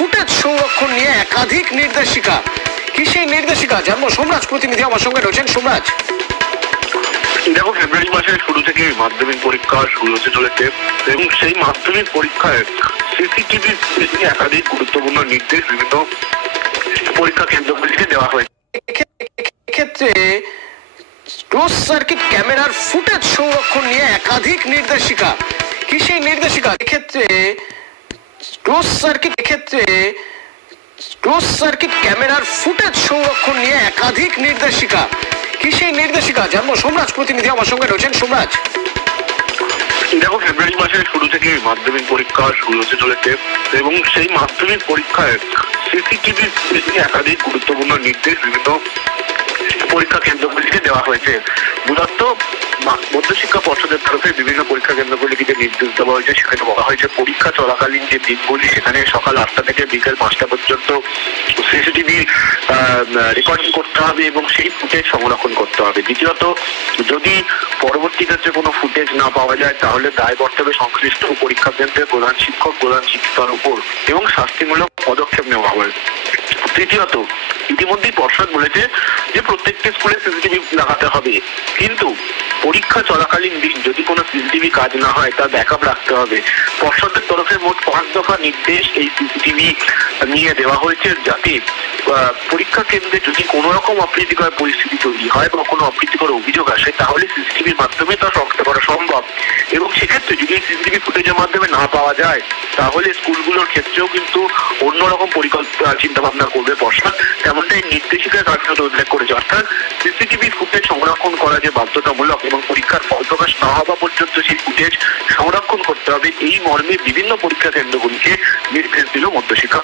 Footage সংরক্ষণ নিয়ে একাধিক নির্দেশিকা। কি সেই নির্দেশিকা জানবো, সোমরাজ প্রতিনিধি আমার সঙ্গে রয়েছেন। সোমরাজ, দেখো, ফেব্রুয়ারি মাসের শুরু থেকে মাধ্যমিক পরীক্ষা শুরু হতে চলেছে এবং সেই মাধ্যমিক পরীক্ষায় সিসিটিভি একাধিক গুরুত্বপূর্ণ নির্দেশ বিভিন্ন পরীক্ষা কেন্দ্রগুলিকে দেওয়া হয়েছে। এক্ষেত্রে ক্লোজ সার্কিট ক্যামেরার ফুটেজ সংরক্ষণ নিয়ে একাধিক নির্দেশিকা। কি সেই নির্দেশিকা? এক্ষেত্রে ক্লোজ সার্কিট ক্যামেরার ফুটেজ সংরক্ষণ নিয়ে একাধিক নির্দেশিকা। কি সেই নির্দেশিকা জানবো, সোমরাজ প্রতিনিধি আমার সঙ্গে রয়েছেন। সোমরাজ, দেখো, ফেব্রুয়ারি মাসের শুরু থেকে মাধ্যমিক পরীক্ষা শুরু হতে চলেছে এবং সেই মাধ্যমিক পরীক্ষায় সিসিটিভি একাধিক গুরুত্বপূর্ণ নির্দেশ বিভিন্ন পরীক্ষা কেন্দ্রগুলিকে দেওয়া হয়েছে। মূলত মধ্যশিক্ষা পর্ষদের তরফে বিভিন্ন পরীক্ষা কেন্দ্রগুলিকে যে নির্দেশ দেওয়া হয়েছে সেখানে বলা হয়েছে পরীক্ষা চলাকালীন যে দিনগুলি সেখানে সকাল 8টা থেকে বিকেল 5টা পর্যন্ত সিসিটিভি রেকর্ডিং করতে হবে এবং সেই ফুটেজ সংরক্ষণ করতে হবে। দ্বিতীয়ত, যদি পরবর্তী ক্ষেত্রে কোনো ফুটেজ না পাওয়া যায় তাহলে দায় বর্তাবে হবে সংশ্লিষ্ট পরীক্ষা কেন্দ্রের প্রধান শিক্ষক প্রধান শিক্ষিকার উপর এবং শাস্তিমূলক পদক্ষেপ নেওয়া হবে। তৃতীয়ত, ইতিমধ্যেই পর্ষদ বলেছে যে প্রত্যেকটি স্কুলে সিসিটিভি লাগাতে হবে, কিন্তু পরীক্ষা চলাকালীন দিন যদি কোনো সিসিটিভি কাজ না হয় তার ব্যাকআপ রাখতে হবে। পর্ষদের তরফে মোট 5 দফা নির্দেশ এই সিসিটিভি নিয়ে দেওয়া হয়েছে, যাতে পরীক্ষা কেন্দ্রে যদি কোনো রকম অপ্রীতিকর পরিস্থিতি তৈরি হয় বা কোনো অপ্রীতিকর অভিযোগ আসে তাহলে সিসিটিভির মাধ্যমে তা শনাক্ত করা সম্ভব। এবং সেক্ষেত্রে যদি সিসিটিভি ফুটেজের মাধ্যমে না পাওয়া যায় তাহলে স্কুলগুলোর ক্ষেত্রেও কিন্তু অন্যরকম পরিকল্পনা চিন্তা ভাবনা করবে পর্ষদ, তেমনটাই নির্দেশিকায় কার্যত উল্লেখ করেছে। অর্থাৎ সিসিটিভি ফুটেজ সংরক্ষণ করা যে বাধ্যতামূলক এবং পরীক্ষার ফল প্রকাশ না হওয়া পর্যন্ত সেই ফুটেজ সংরক্ষণ করতে হবে, এই মর্মে বিভিন্ন পরীক্ষা কেন্দ্রগুলিকে নির্দেশ দিল মধ্যশিক্ষা।